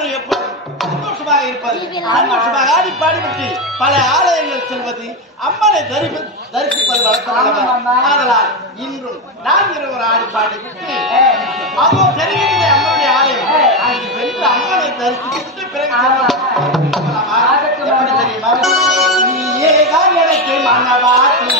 எல்லாரும் எப்படி சந்தோஷமாக இருப்பது, சந்தோஷமாக ஆடி பாடிவிட்டு பல ஆலயங்கள் செல்வது, அம்மனை தரிசிப்பது வழக்கம். ஆதலால் இன்றும் நான் ஒரு ஆடி பாடிவிட்டு அதுவும் தெரிகிறது அம்மனுடைய ஆலயம் அங்கு சென்று அம்மனை தரிசித்துவிட்டு பிறகு எப்படி தெரியுமா? நீயே தான் எனக்கு மனவாட்டி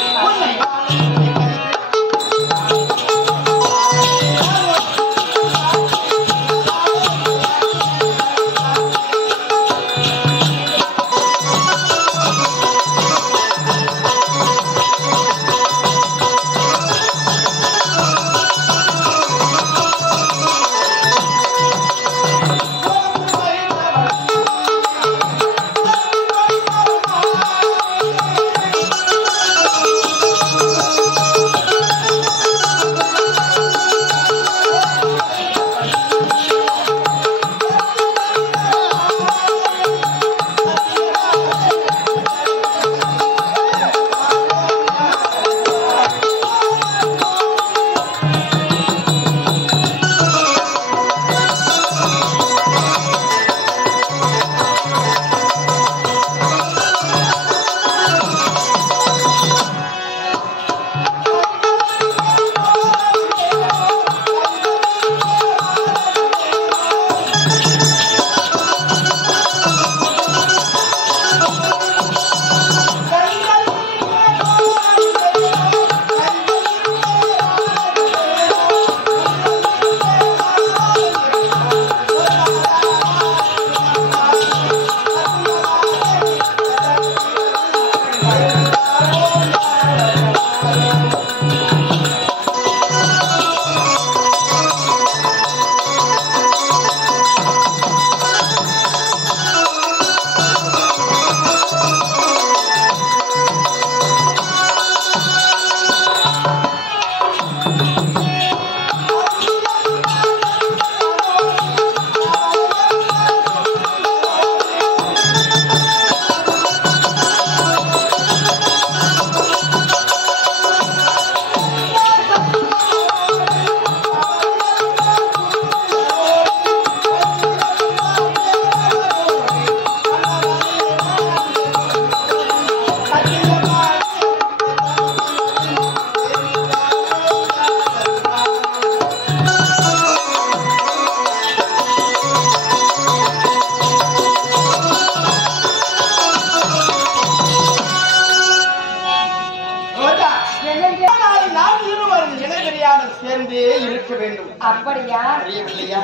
சேர்ந்தே இருக்க வேண்டும். அப்படியா? தெரியவில்லையா?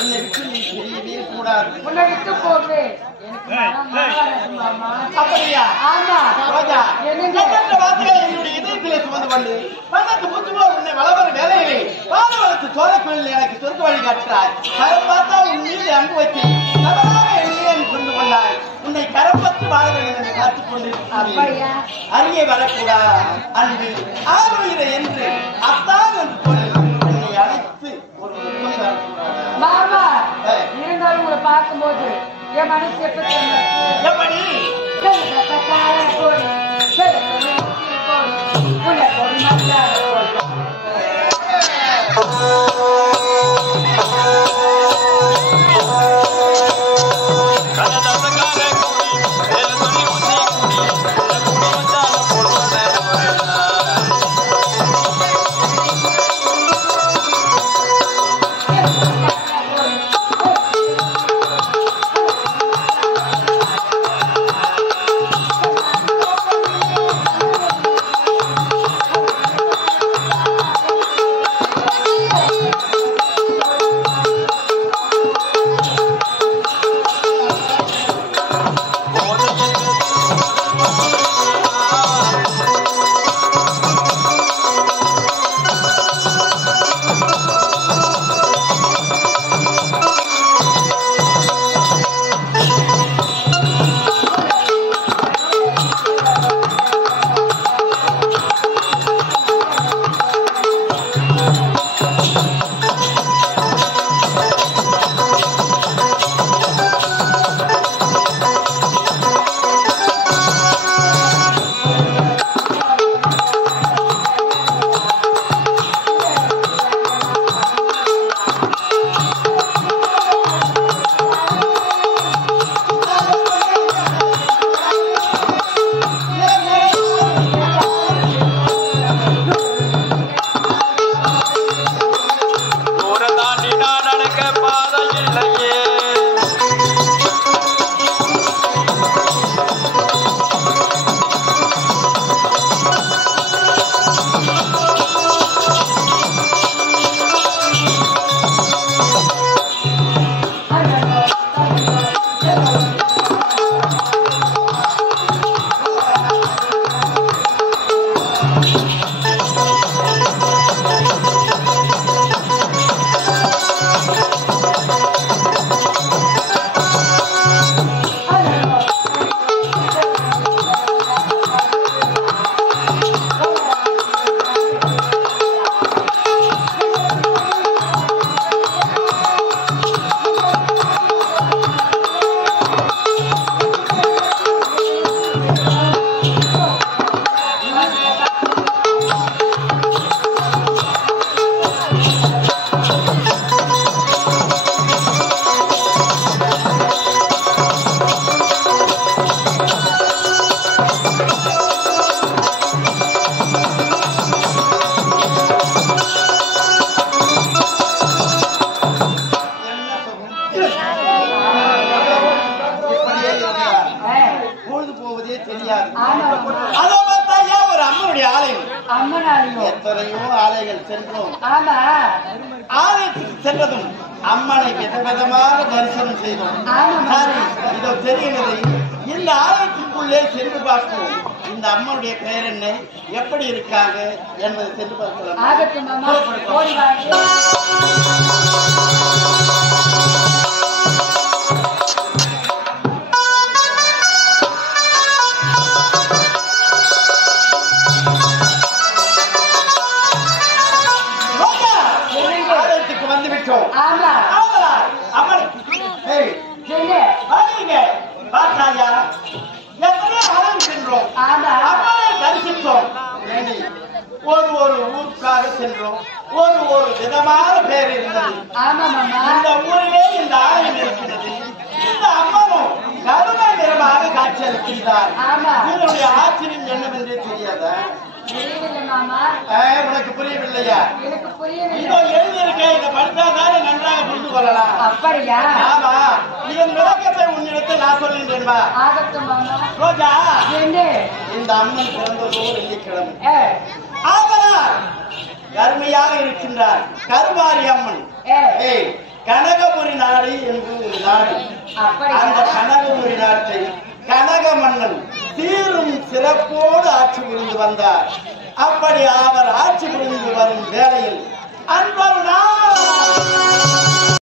என்னை விட்டு நீ தெரியவே கூடாது. உன்னை விட்டு போவே அப்படியா? ஆமா ரோஜா, என்னுடைய இதயத்திலே சுமந்து கொண்டு பன்னெண்டு முத்துவோ உன்னை வளவர வேலையிலே பாலவரத்து சோழக்குழில் எனக்கு சொர்க்க வழி காட்டுறாய். கரம் பார்த்தா உன் மீது அன்பு வச்சு தவறாக எண்ணியே கொண்டு கொண்டாய். உன்னை கரப்பத்து வாழ வேண்டும் என்று காத்துக் கொண்டிருக்கிறேன். அருகே வரக்கூடா அன்பு ஆறுயிரை என்று அத்தான் என்று சொல்லலாம். என்னை அழைத்து ஒரு மாமா இருந்தாலும் உங்களை பார்க்கும்போது என் மனசு எப்படி எத்தனையோ ஆலயங்கள் சென்றோம். ஆமா. ஆலயத்துக்கு சென்றதும் அம்மனை விதவிதமாக தரிசனம் செய்தோம். இதோ தெரிகிறது, இந்த ஆலயத்திற்குள்ளே சென்று பார்ப்போம். இந்த அம்மனுடைய பெயர் என்ன, எப்படி இருக்காங்க என்பதை சென்று பார்க்கலாம். வந்துவிட்டோம். அம்மன் பார்த்தாயா, எத்தனை ஆலயம் சென்றோம், அம்மனை தரிசித்தோம். ஒரு ஊருக்காக சென்றோம். ஒரு விதமான பேர் இருந்தது. இந்த ஊரிலே இந்த ஆலயம் இருக்கிறது. இந்த அம்மனும் கருமை நிறமாக காட்சி அளிக்கின்றார். இதனுடைய ஆச்சரியம் என்னவென்றே தெரியாதா? உனக்கு புரியவில்லையா? இதோ எழுதியிருக்கேன், இதை படித்தாதானே நன்றாக புரிந்து கொள்ளலாம். அப்படியா? ஆமா, இதன் விளக்கத்தை உன்னிடத்தில் நான் சொல்கின்றேன். ரோஜா, இந்த அம்மன் பிறந்ததோ வெள்ளிக்கிழமை. ஆதலால் கருமையாக இருக்கின்றார் கருமாரி அம்மன். கனகபுரி நாடு என்று ஒரு நாடு. அந்த கனகபுரி நாட்டை கனக மன்னன் சீரும் சிறப்போடு ஆட்சி புரிந்து வந்தார். அப்படி அவர் ஆட்சி புரிந்து வரும் வேளையில் அன்பர்